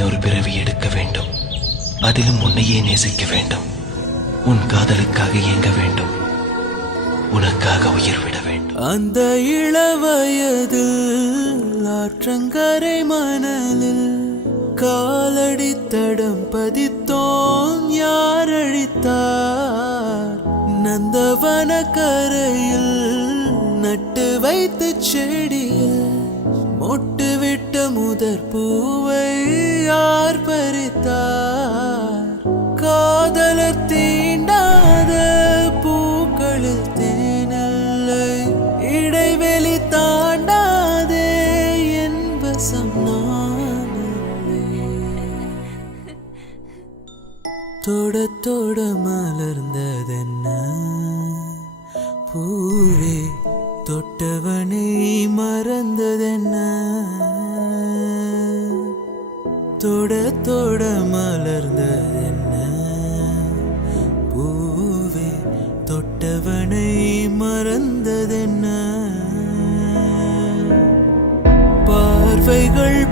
இன்னொரு பிறவி எடுக்க வேண்டும். அதிலும் உன்னையே நேசிக்க வேண்டும். உன் காதலுக்காக இயங்க வேண்டும். உனக்காக உயிர் விட வேண்டும். அந்த இளவயதில் ஆற்றங்கரை மணலில் காலடி தடம் பதித்தோம். யார் அழித்தார்? நந்தவன கரையில் நட்டு வைத்த செடியில் மொட்டு விட்ட முதற் பூவை யார் பறித்தார்? காதலர் தீண்டாத பூக்களில் தேனில்லை. இடைவெளி தாண்டாதே என் வசம் நானில்லை. தொட தொட மலர்ந்ததென்ன பூவே, தொட்டவனை மறந்ததென்ன? தொட தொட மலர்ந்ததென்ன பூவே, தொட்டவனை மறந்ததென்ன? பார்வைகள்